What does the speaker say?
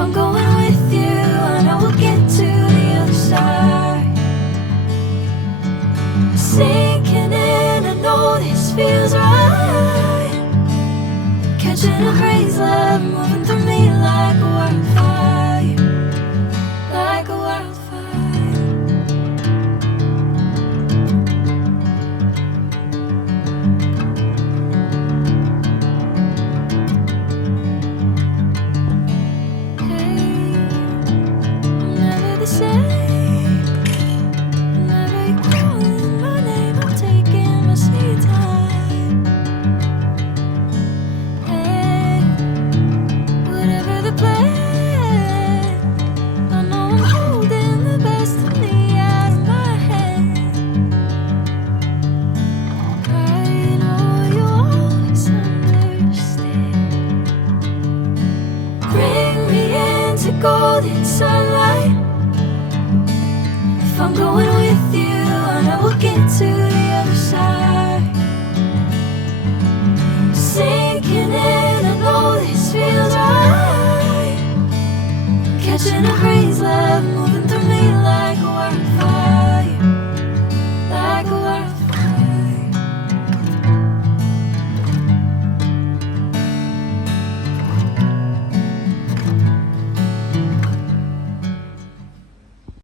I'm going with you, I know we'll get to the other side. Sinking in, I know this feels right. Catching a crazy love, moving through me like a wildfire, like a wildfire. Golden sunlight. If I'm going with you, I know we'll get to the other side. Sinking in, I know this feels right.